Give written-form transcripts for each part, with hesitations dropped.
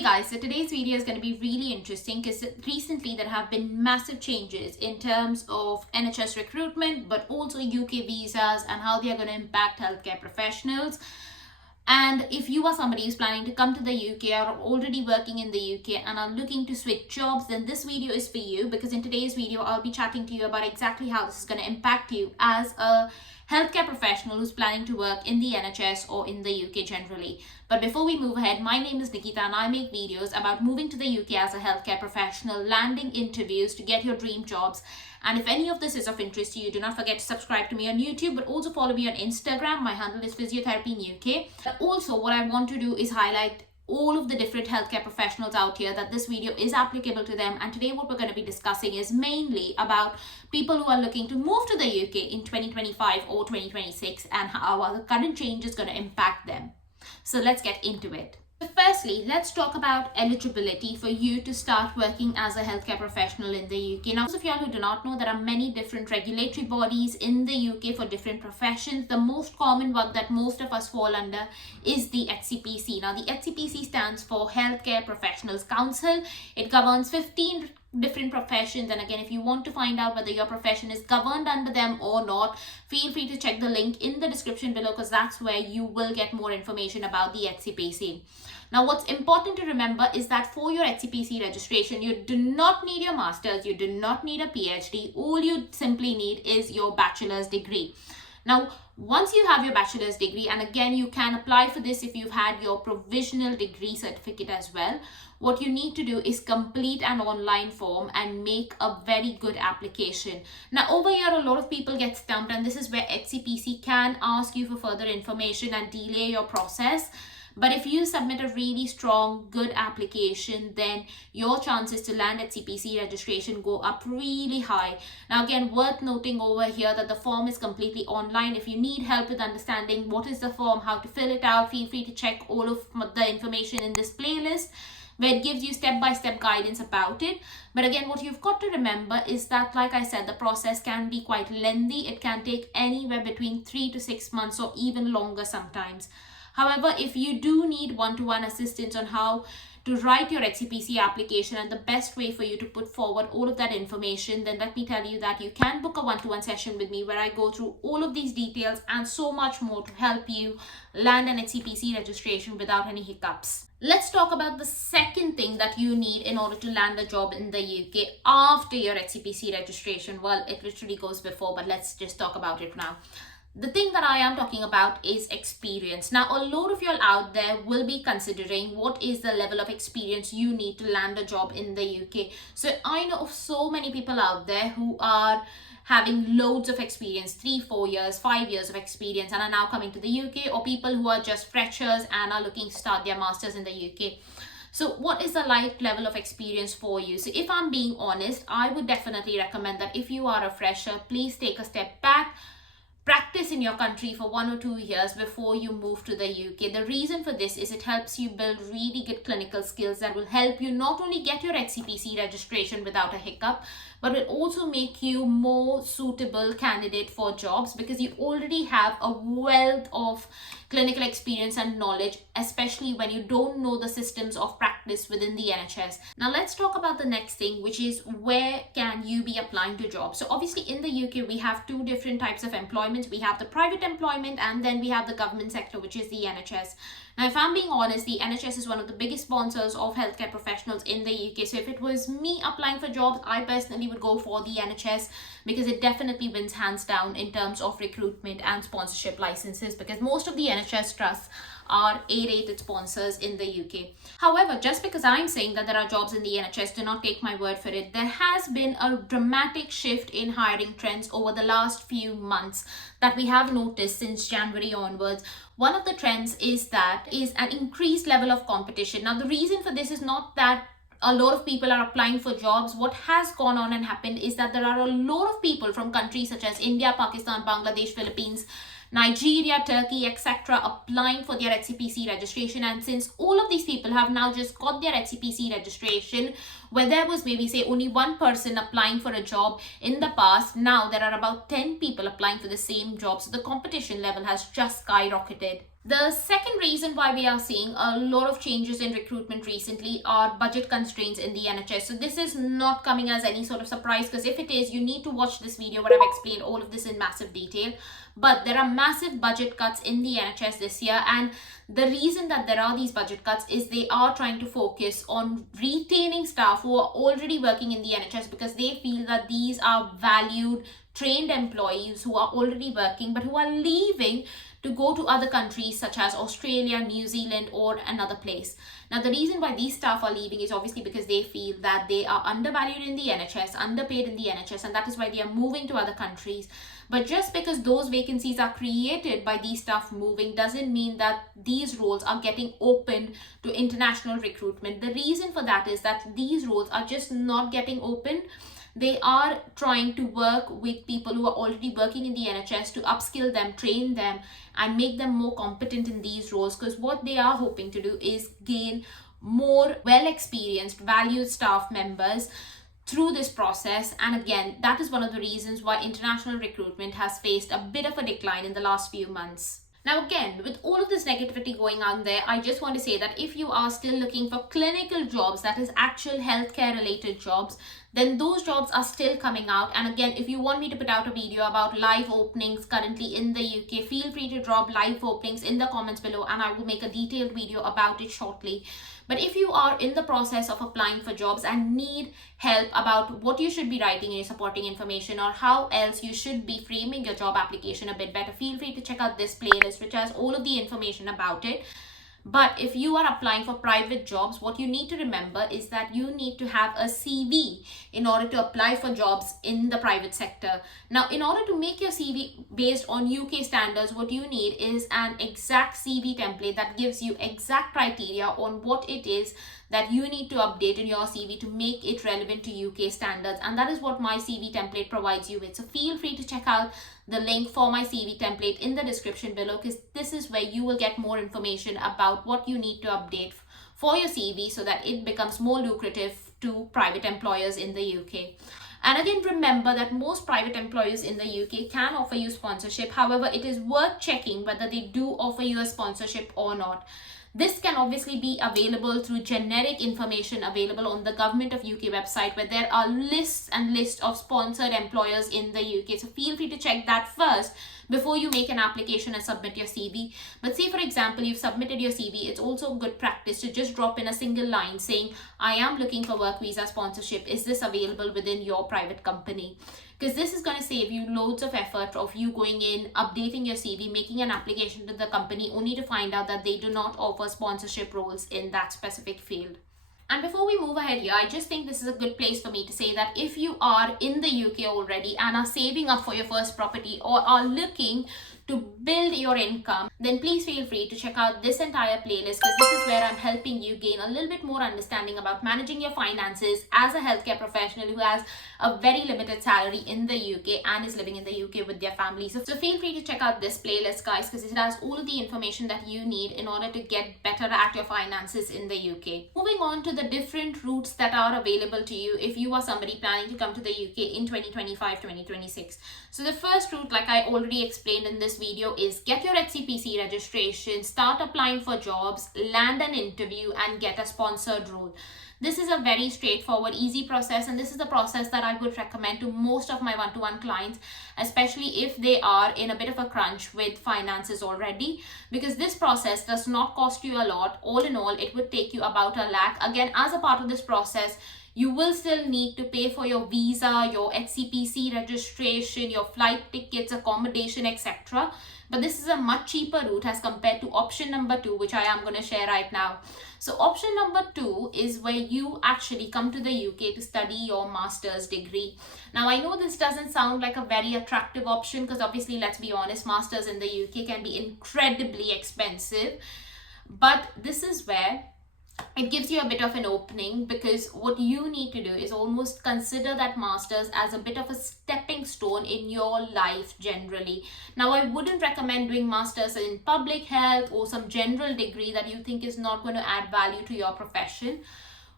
Hey guys, so today's video is going to be really interesting because recently there have been massive changes in terms of NHS recruitment, but also UK visas and how they are going to impact healthcare professionals. And if you are somebody who's planning to come to the UK or already working in the UK and are looking to switch jobs, then this video is for you, because in today's video I'll be chatting to you about exactly how this is going to impact you as a healthcare professional who's planning to work in the NHS or in the UK generally. But before we move ahead, my name is Nikita and I make videos about moving to the UK as a healthcare professional, landing interviews to get your dream jobs. And if any of this is of interest to you, do not forget to subscribe to me on YouTube, but also follow me on Instagram. My handle is Physiotherapy in UK. Also, what I want to do is highlight all of the different healthcare professionals out here that this video is applicable to them. And today what we're going to be discussing is mainly about people who are looking to move to the UK in 2025 or 2026 and how the current change is going to impact them. So let's get into it. Firstly, let's talk about eligibility for you to start working as a healthcare professional in the UK. Now, those of y'all who do not know, there are many different regulatory bodies in the UK for different professions. The most common one that most of us fall under is the HCPC. Now, the HCPC stands for Healthcare Professionals Council. It governs 15 different professions, and again, if you want to find out whether your profession is governed under them or not, feel free to check the link in the description below, because that's where you will get more information about the HCPC. Now, what's important to remember is that for your HCPC registration, you do not need your master's, you do not need a PhD. All you simply need is your bachelor's degree. Now, once you have your bachelor's degree, and again, you can apply for this if you've had your provisional degree certificate as well, what you need to do is complete an online form and make a very good application. Now, over here, a lot of people get stumped, and this is where HCPC can ask you for further information and delay your process. But if you submit a really strong, good application, then your chances to land HCPC registration go up really high. Now, again, worth noting over here that the form is completely online. If you need help with understanding what is the form, how to fill it out, feel free to check all of the information in this playlist, where it gives you step-by-step guidance about it. But again, what you've got to remember is that, like I said, the process can be quite lengthy. It can take anywhere between 3 to 6 months or even longer sometimes. However, if you do need one-to-one assistance on how to write your HCPC application and the best way for you to put forward all of that information, then let me tell you that you can book a one-to-one session with me where I go through all of these details and so much more to help you land an HCPC registration without any hiccups. Let's talk about the second thing that you need in order to land a job in the UK after your HCPC registration. Well, it literally goes before, but let's just talk about it now. The thing that I am talking about is experience. Now, a lot of y'all out there will be considering what is the level of experience you need to land a job in the UK. So I know of so many people out there who are having loads of experience, 3-4 years, 5 years of experience, and are now coming to the UK, or people who are just freshers and are looking to start their masters in the UK. So what is the right level of experience for you? So if I'm being honest, I would definitely recommend that if you are a fresher, please take a step back. Practice in your country for 1 or 2 years before you move to the UK. The reason for this is it helps you build really good clinical skills that will help you not only get your HCPC registration without a hiccup, but will also make you more suitable candidate for jobs, because you already have a wealth of clinical experience and knowledge, especially when you don't know the systems of practice within the NHS. Now, let's talk about the next thing, which is where can you be applying to jobs. So obviously in the UK, we have 2 different types of employment. We have the private employment, and then we have the government sector, which is the NHS. Now, if I'm being honest, the NHS is one of the biggest sponsors of healthcare professionals in the UK. So if it was me applying for jobs, I personally would go for the NHS, because it definitely wins hands down in terms of recruitment and sponsorship licenses, because most of the NHS trusts are A-rated sponsors in the UK. However, just because I'm saying that there are jobs in the NHS, do not take my word for it. There has been a dramatic shift in hiring trends over the last few months that we have noticed since January onwards. One of the trends is an increased level of competition. Now, the reason for this is not that a lot of people are applying for jobs. What has gone on and happened is that there are a lot of people from countries such as India, Pakistan, Bangladesh, Philippines, Nigeria, Turkey, etc. applying for their HCPC registration. And since all of these people have now just got their HCPC registration, where there was maybe say only one person applying for a job in the past, now there are about 10 people applying for the same job. So the competition level has just skyrocketed. The second reason why we are seeing a lot of changes in recruitment recently are budget constraints in the NHS. So this is not coming as any sort of surprise, because if it is, you need to watch this video where I've explained all of this in massive detail. But there are massive budget cuts in the NHS this year, and the reason that there are these budget cuts is they are trying to focus on retaining staff who are already working in the NHS, because they feel that these are valued, trained employees who are already working but who are leaving to go to other countries such as Australia, New Zealand, or another place. Now, the reason why these staff are leaving is obviously because they feel that they are undervalued in the NHS, underpaid in the NHS, and that is why they are moving to other countries. But just because those vacancies are created by these staff moving doesn't mean that these roles are getting opened to international recruitment. The reason for that is that these roles are just not getting opened. They are trying to work with people who are already working in the NHS to upskill them, train them, and make them more competent in these roles, because what they are hoping to do is gain more well-experienced, valued staff members through this process. And again, that is one of the reasons why international recruitment has faced a bit of a decline in the last few months. Now again, with all of this negativity going on there, I just want to say that if you are still looking for clinical jobs, that is actual healthcare related jobs, then those jobs are still coming out. And again, if you want me to put out a video about live openings currently in the UK, feel free to drop live openings in the comments below and I will make a detailed video about it shortly. But if you are in the process of applying for jobs and need help about what you should be writing in your supporting information or how else you should be framing your job application a bit better, feel free to check out this playlist which has all of the information about it. But if you are applying for private jobs, what you need to remember is that you need to have a CV in order to apply for jobs in the private sector. Now, in order to make your CV based on UK standards, what you need is an exact CV template that gives you exact criteria on what it is that you need to update in your CV to make it relevant to UK standards. And that is what my CV template provides you with. So feel free to check out the link for my CV template in the description below, because this is where you will get more information about what you need to update for your CV so that it becomes more lucrative to private employers in the UK. And again, remember that most private employers in the UK can offer you sponsorship. However, it is worth checking whether they do offer you a sponsorship or not. This can obviously be available through generic information available on the Government of UK website, where there are lists and lists of sponsored employers in the UK. So feel free to check that first before you make an application and submit your CV. But say, for example, you've submitted your CV, it's also good practice to just drop in a single line saying, I am looking for work visa sponsorship. Is this available within your private company? Because this is going to save you loads of effort of you going in, updating your CV, making an application to the company only to find out that they do not offer sponsorship roles in that specific field. And before we move ahead here, I just think this is a good place for me to say that if you are in the UK already and are saving up for your first property or are looking to build your income, then please feel free to check out this entire playlist, because this is where I'm helping you gain a little bit more understanding about managing your finances as a healthcare professional who has a very limited salary in the UK and is living in the UK with their family. So feel free to check out this playlist, guys, because it has all of the information that you need in order to get better at your finances in the UK. Moving on to the different routes that are available to you if you are somebody planning to come to the UK in 2025-2026. So the first route, like I already explained in this video, is get your HCPC registration, start applying for jobs, land an interview, and get a sponsored role. This is a very straightforward, easy process, and this is the process that I would recommend to most of my one-to-one clients, especially if they are in a bit of a crunch with finances already, because this process does not cost you a lot. All in all, it would take you about £1 lakh. Again, as a part of this process, you will still need to pay for your visa, your HCPC registration, your flight tickets, accommodation, etc. But this is a much cheaper route as compared to option number 2, which I am going to share right now. So option number 2 is where you actually come to the UK to study your master's degree. Now, I know this doesn't sound like a very attractive option, because obviously, let's be honest, masters in the UK can be incredibly expensive. But this is where it gives you a bit of an opening, because what you need to do is almost consider that masters as a bit of a stepping stone in your life generally. Now, I wouldn't recommend doing masters in public health or some general degree that you think is not going to add value to your profession.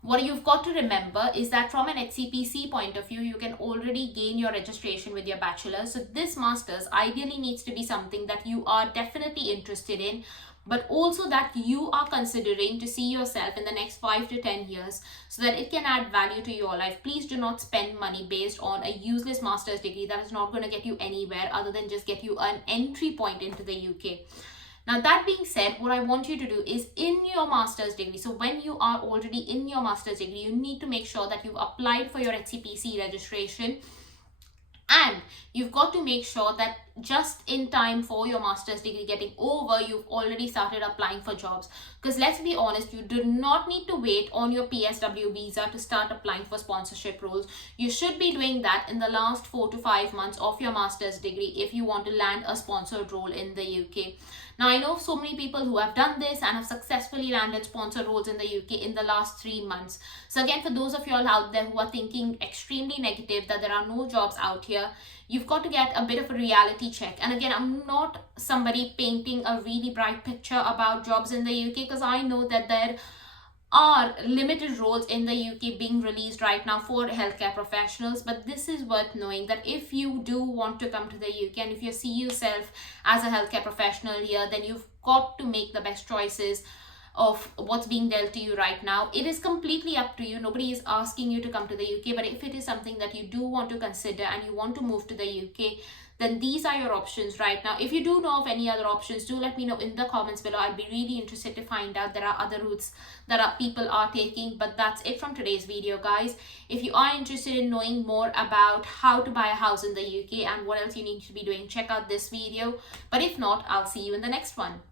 What you've got to remember is that from an HCPC point of view, you can already gain your registration with your bachelor's. So this master's ideally needs to be something that you are definitely interested in, but also that you are considering to see yourself in the next 5 to 10 years so that it can add value to your life. Please do not spend money based on a useless master's degree that is not going to get you anywhere other than just get you an entry point into the UK. Now, that being said, what I want you to do is in your master's degree, so when you are already in your master's degree, you need to make sure that you've applied for your HCPC registration, and you've got to make sure that just in time for your master's degree getting over, you've already started applying for jobs. Because let's be honest, you do not need to wait on your PSW visa to start applying for sponsorship roles. You should be doing that in the last 4 to 5 months of your master's degree if you want to land a sponsored role in the UK. Now, I know so many people who have done this and have successfully landed sponsored roles in the UK in the last 3 months. So again, for those of you all out there who are thinking extremely negative that there are no jobs out here, you've got to get a bit of a reality check. And again, I'm not somebody painting a really bright picture about jobs in the UK, because I know that there are limited roles in the UK being released right now for healthcare professionals. But this is worth knowing that if you do want to come to the UK and if you see yourself as a healthcare professional here, then you've got to make the best choices of what's being dealt to you right now. It is completely up to you. Nobody is asking you to come to the UK, but if it is something that you do want to consider and you want to move to the UK, then these are your options right now. If you do know of any other options, do let me know in the comments below. I'd be really interested to find out. There are other routes that people are taking. But that's it from today's video, guys. If you are interested in knowing more about how to buy a house in the UK and what else you need to be doing, check out this video. But if not, I'll see you in the next one.